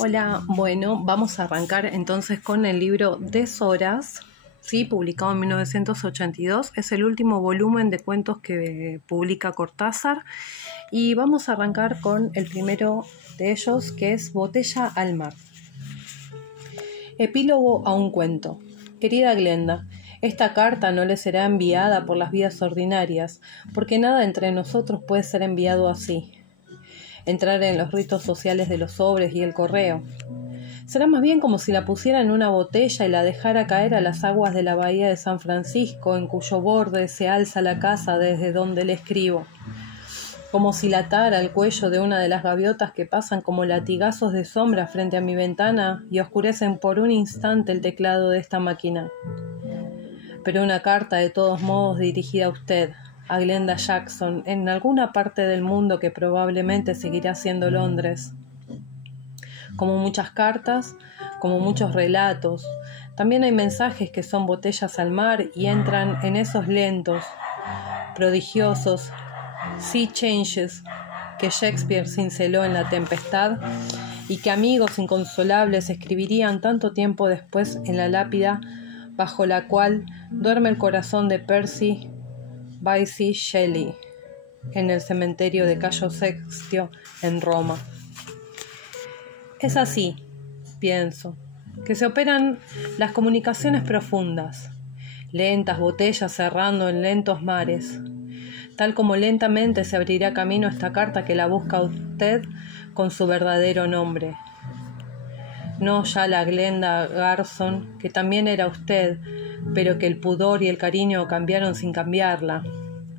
Hola, bueno, vamos a arrancar entonces con el libro Deshoras, ¿sí? Publicado en 1982. Es el último volumen de cuentos que publica Cortázar y vamos a arrancar con el primero de ellos, que es Botella al mar. Epílogo a un cuento. Querida Glenda, esta carta no le será enviada por las vías ordinarias, porque nada entre nosotros puede ser enviado así. Entrar en los ritos sociales de los sobres y el correo. Será más bien como si la pusiera en una botella y la dejara caer a las aguas de la bahía de San Francisco, en cuyo borde se alza la casa desde donde le escribo. Como si la atara al cuello de una de las gaviotas que pasan como latigazos de sombra frente a mi ventana y oscurecen por un instante el teclado de esta máquina. Pero una carta de todos modos dirigida a usted, a Glenda Jackson, en alguna parte del mundo que probablemente seguirá siendo Londres. Como muchas cartas, como muchos relatos, también hay mensajes que son botellas al mar y entran en esos lentos, prodigiosos sea changes que Shakespeare cinceló en La Tempestad y que amigos inconsolables escribirían tanto tiempo después en la lápida bajo la cual duerme el corazón de Percy Bysshe Shelley en el cementerio de Cayo Sextio en Roma. Es así, pienso, que se operan las comunicaciones profundas, lentas botellas cerrando en lentos mares, tal como lentamente se abrirá camino esta carta que la busca usted con su verdadero nombre. No ya la Glenda Garson, que también era usted, pero que el pudor y el cariño cambiaron sin cambiarla,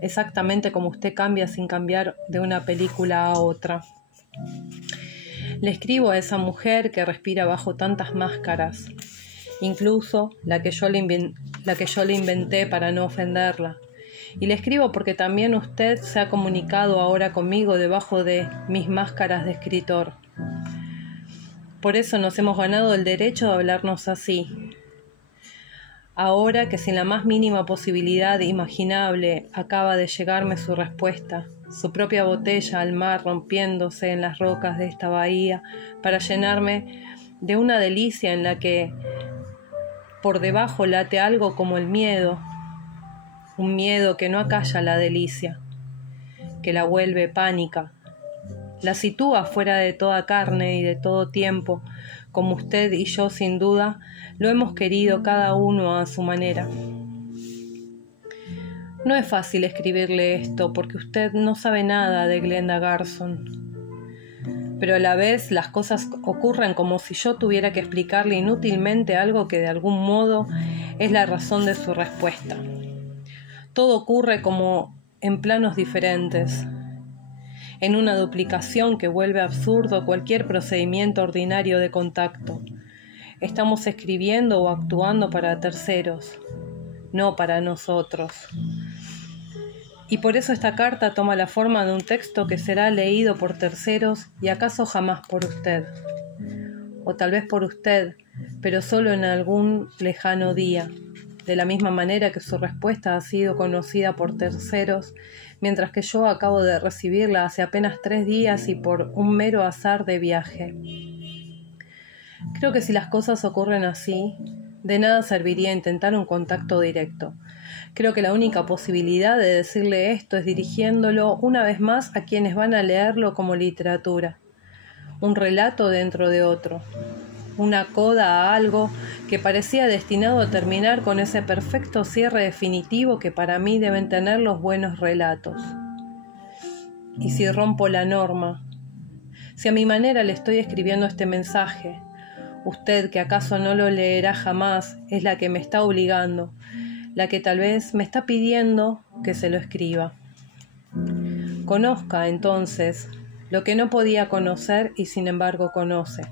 exactamente como usted cambia sin cambiar de una película a otra. Le escribo a esa mujer que respira bajo tantas máscaras, incluso la que yo le inventé para no ofenderla. Y le escribo porque también usted se ha comunicado ahora conmigo debajo de mis máscaras de escritor. Por eso nos hemos ganado el derecho de hablarnos así. Ahora que sin la más mínima posibilidad imaginable acaba de llegarme su respuesta, su propia botella al mar rompiéndose en las rocas de esta bahía para llenarme de una delicia en la que por debajo late algo como el miedo, un miedo que no acalla la delicia, que la vuelve pánica, la sitúa fuera de toda carne y de todo tiempo, como usted y yo sin duda lo hemos querido cada uno a su manera. No es fácil escribirle esto porque usted no sabe nada de Glenda Garson, pero a la vez las cosas ocurren como si yo tuviera que explicarle inútilmente algo que de algún modo es la razón de su respuesta. Todo ocurre como en planos diferentes, en una duplicación que vuelve absurdo cualquier procedimiento ordinario de contacto. Estamos escribiendo o actuando para terceros, no para nosotros. Y por eso esta carta toma la forma de un texto que será leído por terceros y acaso jamás por usted. O tal vez por usted, pero solo en algún lejano día, de la misma manera que su respuesta ha sido conocida por terceros, mientras que yo acabo de recibirla hace apenas 3 días y por un mero azar de viaje. Creo que si las cosas ocurren así, de nada serviría intentar un contacto directo. Creo que la única posibilidad de decirle esto es dirigiéndolo una vez más a quienes van a leerlo como literatura. Un relato dentro de otro. Una coda a algo que parecía destinado a terminar con ese perfecto cierre definitivo que para mí deben tener los buenos relatos. Y si rompo la norma, si a mi manera le estoy escribiendo este mensaje, usted, que acaso no lo leerá jamás, es la que me está obligando, la que tal vez me está pidiendo que se lo escriba. Conozca, entonces, lo que no podía conocer y sin embargo conoce.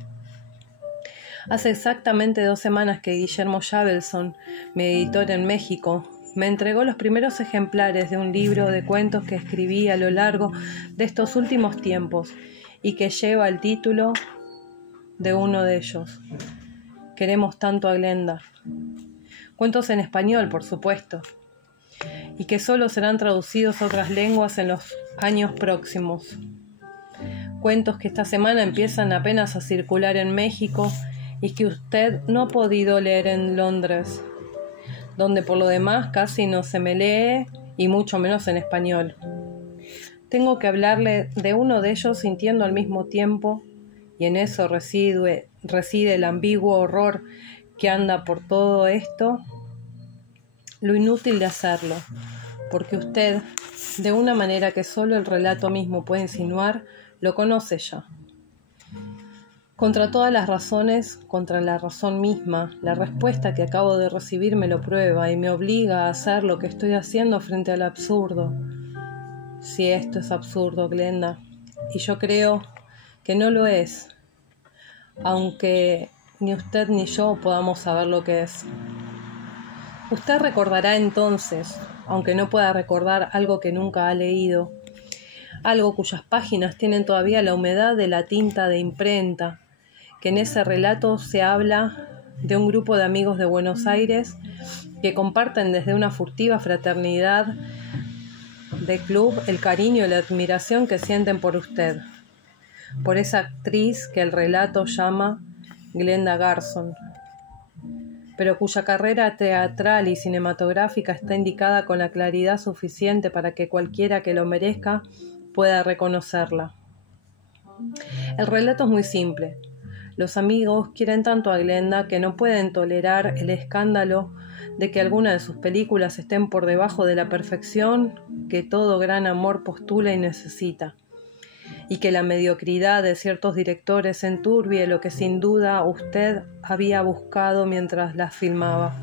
Hace exactamente 2 semanas que Guillermo Javelson, mi editor en México, me entregó los primeros ejemplares de un libro de cuentos que escribí a lo largo de estos últimos tiempos y que lleva el título de uno de ellos. Queremos tanto a Glenda. Cuentos en español, por supuesto, y que solo serán traducidos a otras lenguas en los años próximos. cuentos que esta semana empiezan apenas a circular en México y que usted no ha podido leer en Londres, donde por lo demás casi no se me lee y mucho menos en español. Tengo que hablarle de uno de ellos sintiendo al mismo tiempo, y en eso reside el ambiguo horror que anda por todo esto, lo inútil de hacerlo, porque usted, de una manera que solo el relato mismo puede insinuar, lo conoce ya. Contra todas las razones, contra la razón misma, la respuesta que acabo de recibir me lo prueba y me obliga a hacer lo que estoy haciendo frente al absurdo. Si esto es absurdo, Glenda, y yo creo que no lo es, aunque ni usted ni yo podamos saber lo que es. Usted recordará entonces, aunque no pueda recordar algo que nunca ha leído, algo cuyas páginas tienen todavía la humedad de la tinta de imprenta, que en ese relato se habla de un grupo de amigos de Buenos Aires que comparten desde una furtiva fraternidad de club el cariño y la admiración que sienten por usted, por esa actriz que el relato llama Glenda Garson, pero cuya carrera teatral y cinematográfica está indicada con la claridad suficiente para que cualquiera que lo merezca pueda reconocerla. El relato es muy simple. Los amigos quieren tanto a Glenda que no pueden tolerar el escándalo de que algunas de sus películas estén por debajo de la perfección que todo gran amor postula y necesita, y que la mediocridad de ciertos directores enturbie lo que sin duda usted había buscado mientras las filmaba.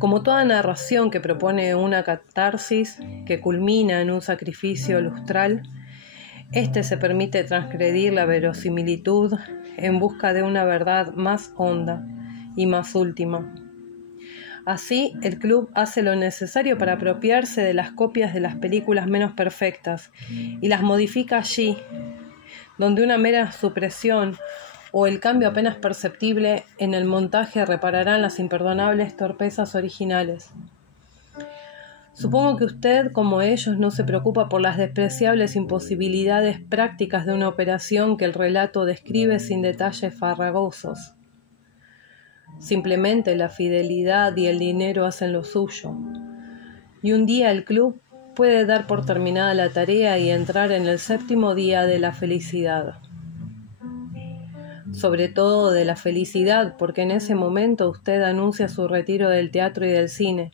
Como toda narración que propone una catarsis que culmina en un sacrificio lustral, este se permite transgredir la verosimilitud en busca de una verdad más honda y más última. Así, el club hace lo necesario para apropiarse de las copias de las películas menos perfectas y las modifica allí, donde una mera supresión o el cambio apenas perceptible en el montaje repararán las imperdonables torpezas originales. Supongo que usted, como ellos, no se preocupa por las despreciables imposibilidades prácticas de una operación que el relato describe sin detalles farragosos. Simplemente la fidelidad y el dinero hacen lo suyo, y un día el club puede dar por terminada la tarea y entrar en el 7º día de la felicidad. Sobre todo de la felicidad, porque en ese momento usted anuncia su retiro del teatro y del cine,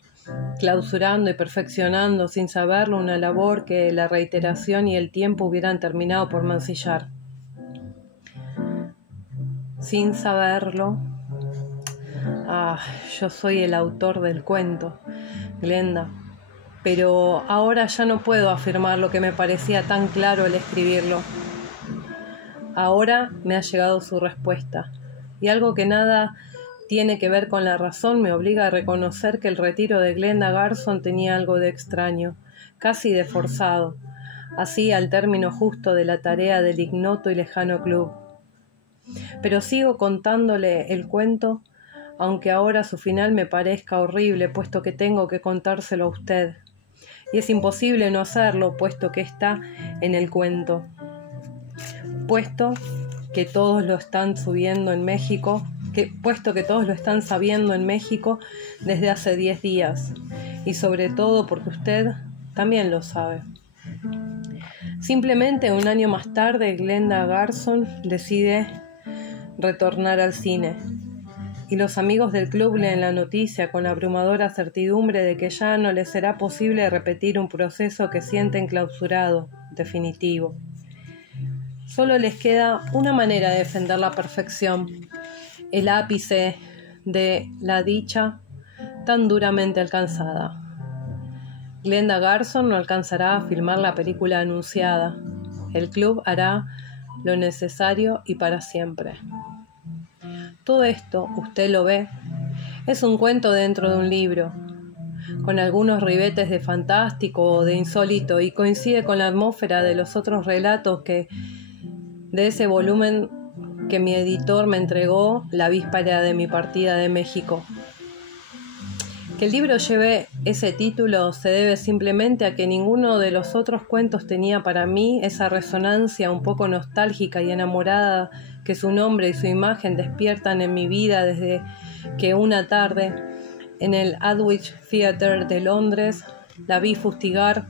clausurando y perfeccionando sin saberlo una labor que la reiteración y el tiempo hubieran terminado por mancillar. Sin saberlo... yo soy el autor del cuento, Glenda, pero ahora ya no puedo afirmar lo que me parecía tan claro al escribirlo. Ahora me ha llegado su respuesta, y algo que nada tiene que ver con la razón me obliga a reconocer que el retiro de Glenda Garson tenía algo de extraño, casi de forzado, así al término justo de la tarea del ignoto y lejano club. Pero sigo contándole el cuento, aunque ahora su final me parezca horrible, puesto que tengo que contárselo a usted. Y es imposible no hacerlo, puesto que está en el cuento. Puesto que todos lo están sabiendo en México desde hace 10 días, y sobre todo porque usted también lo sabe. Simplemente un año más tarde, Glenda Garson decide retornar al cine, y los amigos del club leen la noticia con la abrumadora certidumbre de que ya no les será posible repetir un proceso que sienten clausurado, definitivo. Solo les queda una manera de defender la perfección, el ápice de la dicha tan duramente alcanzada. Glenda Garson no alcanzará a filmar la película anunciada. El club hará lo necesario y para siempre. Todo esto, usted lo ve, es un cuento dentro de un libro, con algunos ribetes de fantástico o de insólito, y coincide con la atmósfera de los otros relatos de ese volumen que mi editor me entregó la víspera de mi partida de México. Que el libro lleve ese título se debe simplemente a que ninguno de los otros cuentos tenía para mí esa resonancia un poco nostálgica y enamorada que su nombre y su imagen despiertan en mi vida desde que una tarde, en el Aldwych Theatre de Londres, la vi fustigar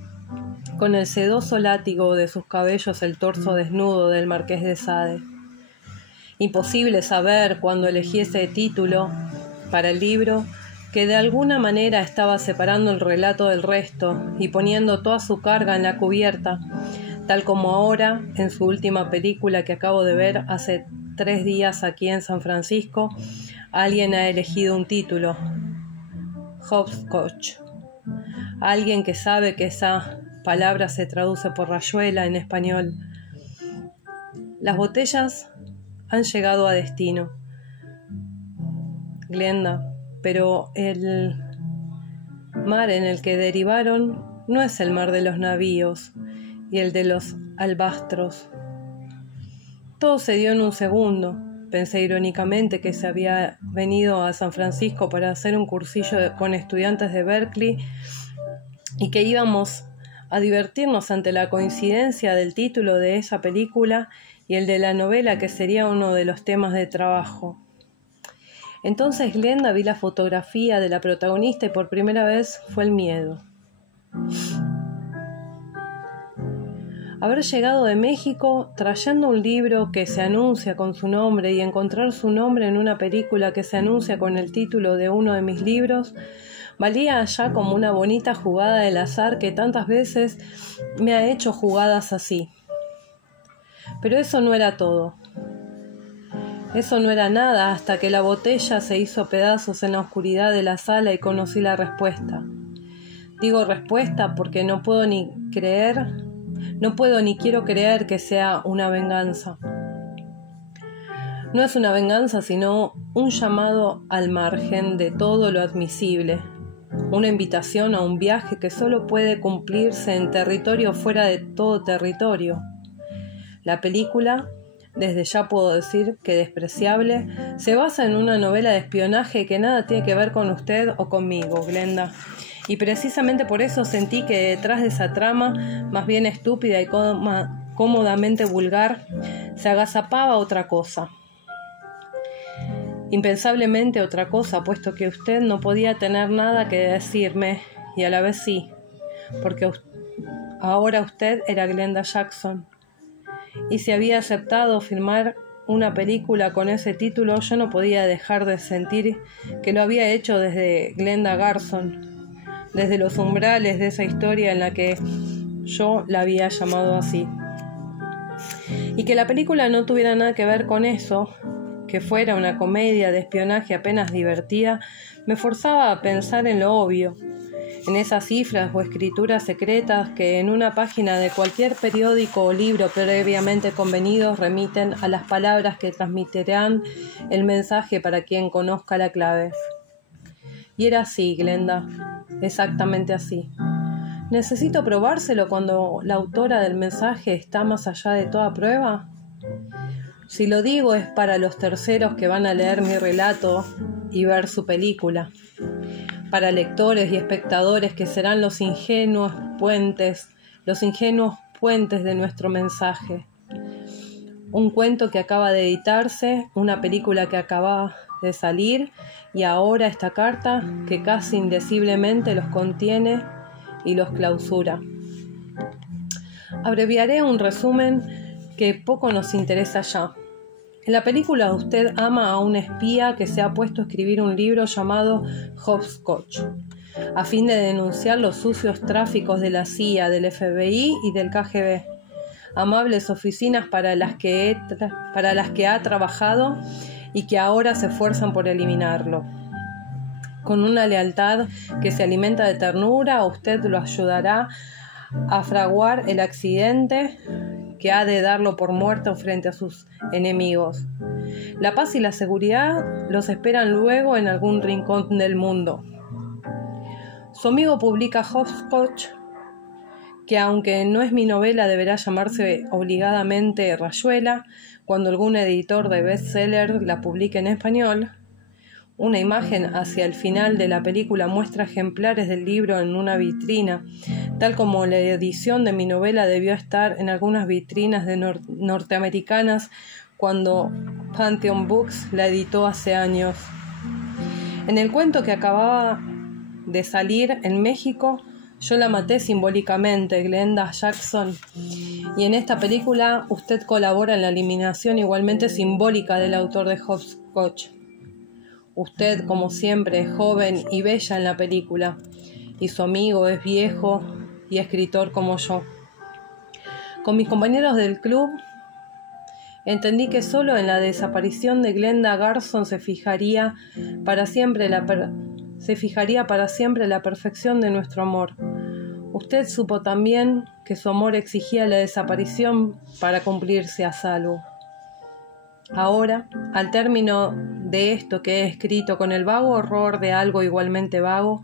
con el sedoso látigo de sus cabellos el torso desnudo del Marqués de Sade. Imposible saber cuando elegí ese título para el libro, que de alguna manera estaba separando el relato del resto y poniendo toda su carga en la cubierta, tal como ahora, en su última película que acabo de ver hace 3 días aquí en San Francisco, alguien ha elegido un título, Hopscotch. Alguien que sabe que esa palabra se traduce por rayuela en español. Las botellas han llegado a destino, Glenda, pero el mar en el que derivaron no es el mar de los navíos y el de los albastros. Todo se dio en un segundo. Pensé irónicamente que se había venido a San Francisco para hacer un cursillo con estudiantes de Berkeley y que íbamos a divertirnos ante la coincidencia del título de esa película y el de la novela, que sería uno de los temas de trabajo. Entonces, Glenda, vi la fotografía de la protagonista y por primera vez fue el miedo. Haber llegado de México trayendo un libro que se anuncia con su nombre y encontrar su nombre en una película que se anuncia con el título de uno de mis libros valía ya como una bonita jugada del azar que tantas veces me ha hecho jugadas así. Pero eso no era todo. Eso no era nada hasta que la botella se hizo pedazos en la oscuridad de la sala y conocí la respuesta. Digo respuesta porque no puedo ni quiero creer que sea una venganza. No es una venganza, sino un llamado al margen de todo lo admisible. Una invitación a un viaje que solo puede cumplirse en territorio fuera de todo territorio. La película, desde ya puedo decir que despreciable, se basa en una novela de espionaje que nada tiene que ver con usted o conmigo, Glenda. Y precisamente por eso sentí que detrás de esa trama, más bien estúpida y cómodamente vulgar, se agazapaba otra cosa. Impensablemente otra cosa, puesto que usted no podía tener nada que decirme, y a la vez sí, porque ahora usted era Glenda Jackson. Y si había aceptado filmar una película con ese título, yo no podía dejar de sentir que lo había hecho desde Glenda Garson, desde los umbrales de esa historia en la que yo la había llamado así. Y que la película no tuviera nada que ver con eso, que fuera una comedia de espionaje apenas divertida, me forzaba a pensar en lo obvio, en esas cifras o escrituras secretas que en una página de cualquier periódico o libro previamente convenidos remiten a las palabras que transmitirán el mensaje para quien conozca la clave. Y era así, Glenda, exactamente así. ¿Necesito probárselo cuando la autora del mensaje está más allá de toda prueba? Si lo digo es para los terceros que van a leer mi relato y ver su película. Para lectores y espectadores que serán los ingenuos puentes de nuestro mensaje. Un cuento que acaba de editarse, una película que acaba de salir y ahora esta carta que casi indeciblemente los contiene y los clausura. Abreviaré un resumen que poco nos interesa ya. En la película usted ama a un espía que se ha puesto a escribir un libro llamado Hopscotch, a fin de denunciar los sucios tráficos de la CIA, del FBI y del KGB, amables oficinas para las que ha trabajado y que ahora se esfuerzan por eliminarlo. Con una lealtad que se alimenta de ternura, usted lo ayudará a fraguar el accidente que ha de darlo por muerto frente a sus enemigos. La paz y la seguridad los esperan luego en algún rincón del mundo. Su amigo publica Hopscotch, que aunque no es mi novela deberá llamarse obligadamente Rayuela cuando algún editor de bestseller la publique en español. Una imagen hacia el final de la película muestra ejemplares del libro en una vitrina, tal como la edición de mi novela debió estar en algunas vitrinas de norteamericanas cuando Pantheon Books la editó hace años. En el cuento que acababa de salir en México, yo la maté simbólicamente, Glenda Jackson, y en esta película usted colabora en la eliminación igualmente simbólica del autor de Hopscotch. Usted, como siempre, es joven y bella en la película, y su amigo es viejo y escritor como yo. Con mis compañeros del club, entendí que solo en la desaparición de Glenda Garson se fijaría para siempre la perfección de nuestro amor. Usted supo también que su amor exigía la desaparición para cumplirse a salvo. Ahora, al término de esto que he escrito con el vago horror de algo igualmente vago,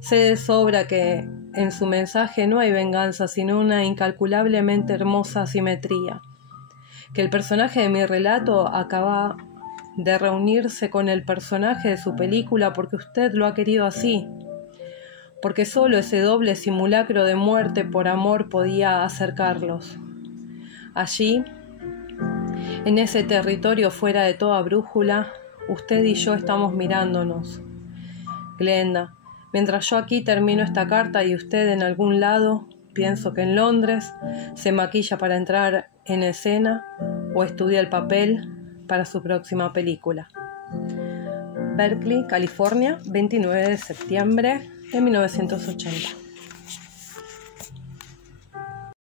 sé de sobra que en su mensaje no hay venganza, sino una incalculablemente hermosa simetría, que el personaje de mi relato acaba de reunirse con el personaje de su película porque usted lo ha querido así, porque solo ese doble simulacro de muerte por amor podía acercarlos. Allí, en ese territorio fuera de toda brújula, usted y yo estamos mirándonos. Glenda, mientras yo aquí termino esta carta y usted en algún lado, pienso que en Londres, se maquilla para entrar en escena o estudia el papel para su próxima película. Berkeley, California, 29 de septiembre de 1980.